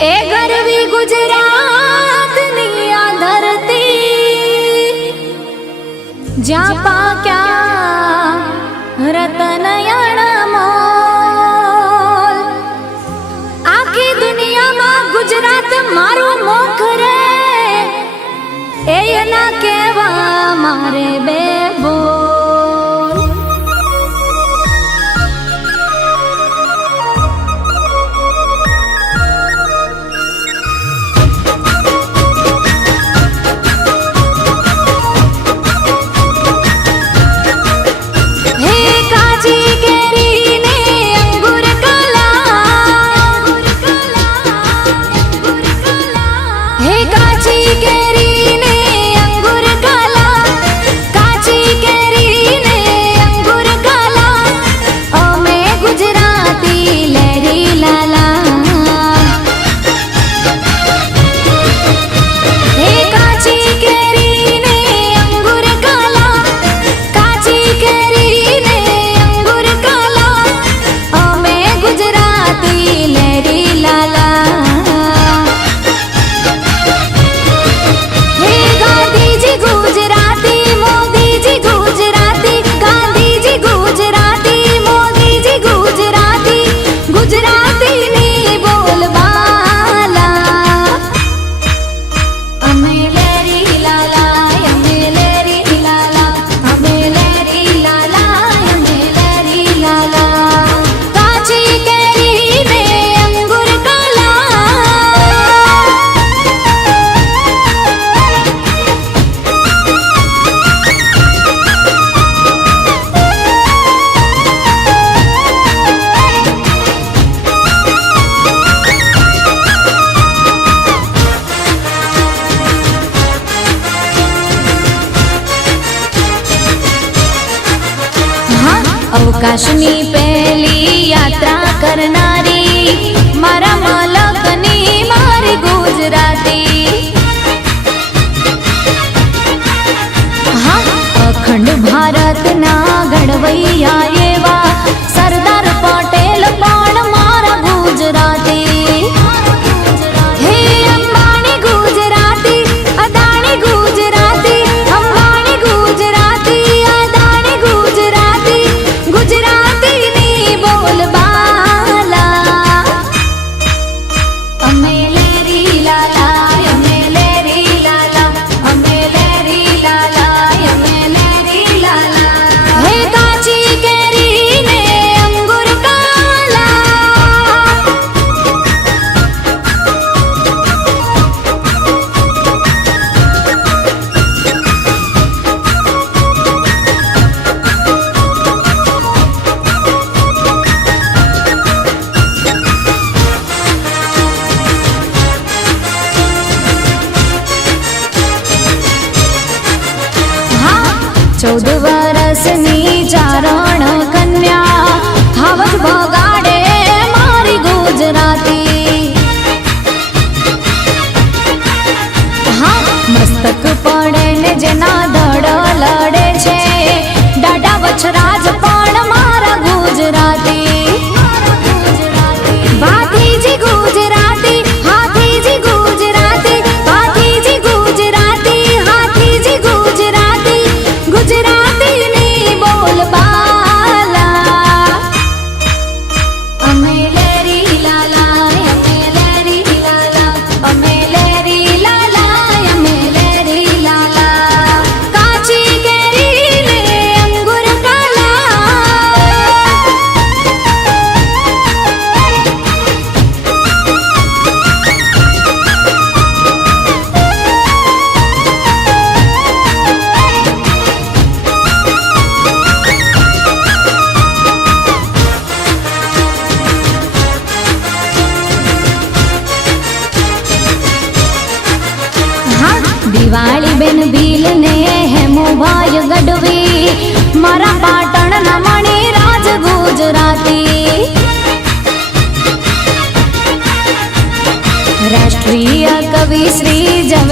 ए गरवी गुजरात नी आ धरती ज्या पाक्या रतन अणमोल आखी दुनिया में गुजरात मारो मोख रे ए ना केवा मारे बेबो अवकाशनी पहली यात्रा करनारी मारा मालकनी मारी गुजराती हाँ अखंड भारत ना घड़वैया एवा सरदार पटेल पण मारा गुजराती हे अंबानी गुजराती अदानी गुजराती अंबानी गुजराती अदानी गुजराती गुजराती नी बोलबाला अमे लेरी लाला अमे लेरी लाला अमे लेरी लाला अमे लेरी लाला हे काची केरी ने अंगूर काला चौद वर्षनी चारण कन्या हावज भगाडे मारी गुजराती हाँ मस्तक पड़े ने जेना धड़ लड़े छे डाडा वछराज पण मारा गुजराती भातीजी गुजराती हाथीजी गुजराती भातीजी गुजराती हाथीजी गुजराती गुजराती नी बोलबाला अमे लेरी लाला अमे लेरी लाला अमे लेरी लाला अमे लेरी लाला काची केरी ने अंगूर काला दिवाली बेन भील ने हेमू भाई गढ़वी मारा पाटण ना मणि राज गुजराती राष्ट्रीय कवि श्री जवे